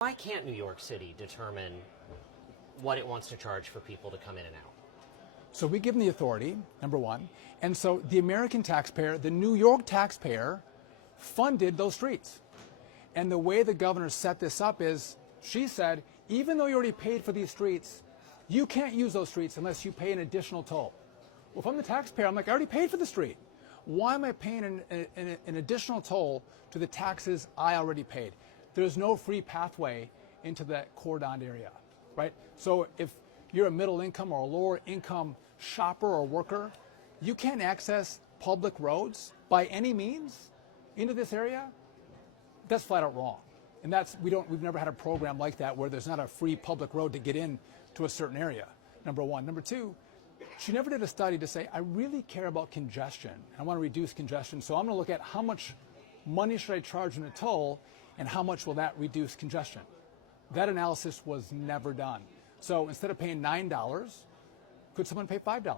Why can't New York City determine what it wants to charge for people to come in and out? So we give them the authority, number one. And so the American taxpayer, the New York taxpayer, funded those streets. And the way the governor set this up is, she said, even though you already paid for these streets, you can't use those streets unless you pay an additional toll. Well, if I'm the taxpayer, I'm like, I already paid for the street. Why am I paying an additional toll to the taxes I already paid? There's no free pathway into that cordoned area, right? So if you're a middle income or a lower income shopper or worker, you can't access public roads by any means into this area. That's flat out wrong. And we've never had a program like that where there's not a free public road to get in to a certain area, number one. Number two, she never did a study to say, I really care about congestion. I want to reduce congestion, so I'm going to look at how much money should I charge in a toll and how much will that reduce congestion. That analysis was never done. So instead of paying $9, could someone pay $5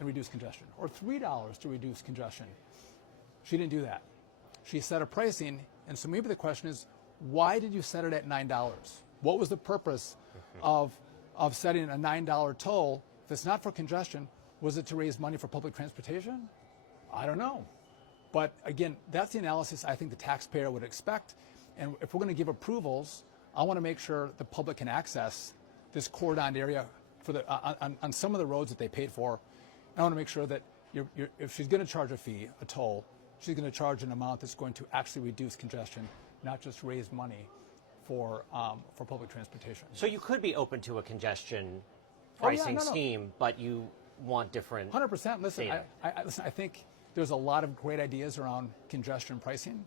and reduce congestion, or $3 to reduce congestion? She didn't do that. She set a pricing, and so maybe the question is, why did you set it at $9? What was the purpose of setting a $9 toll? If it's not for congestion, was it to raise money for public transportation? I don't know. But again, that's the analysis I think the taxpayer would expect. And if we're going to give approvals, I want to make sure the public can access this cordoned area for on some of the roads that they paid for. I want to make sure that if she's going to charge a fee, a toll, she's going to charge an amount that's going to actually reduce congestion, not just raise money for public transportation. So you could be open to a congestion pricing scheme, but you want different 100%. Listen, data. Listen, I think there's a lot of great ideas around congestion pricing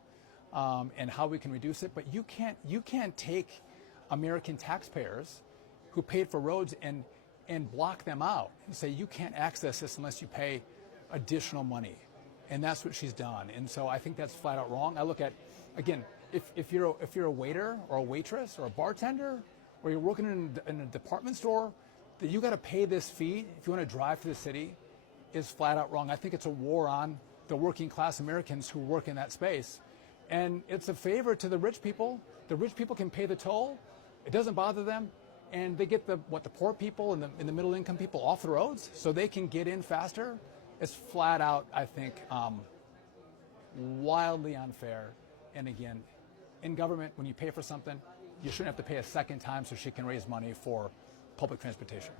and how we can reduce it, but you can't take American taxpayers who paid for roads and block them out and say you can't access this unless you pay additional money. And that's what she's done. And so I think that's flat out wrong. I look at, again, if you're a waiter or a waitress or a bartender, or you're working in a department store, that you got to pay this fee if you want to drive to the city is flat out wrong. I think it's a war on the working class Americans who work in that space. And it's a favor to the rich people. The rich people can pay the toll. It doesn't bother them. And they get the poor people and the middle income people off the roads so they can get in faster. It's flat out, I think, wildly unfair. And again, in government, when you pay for something, you shouldn't have to pay a second time so she can raise money for public transportation.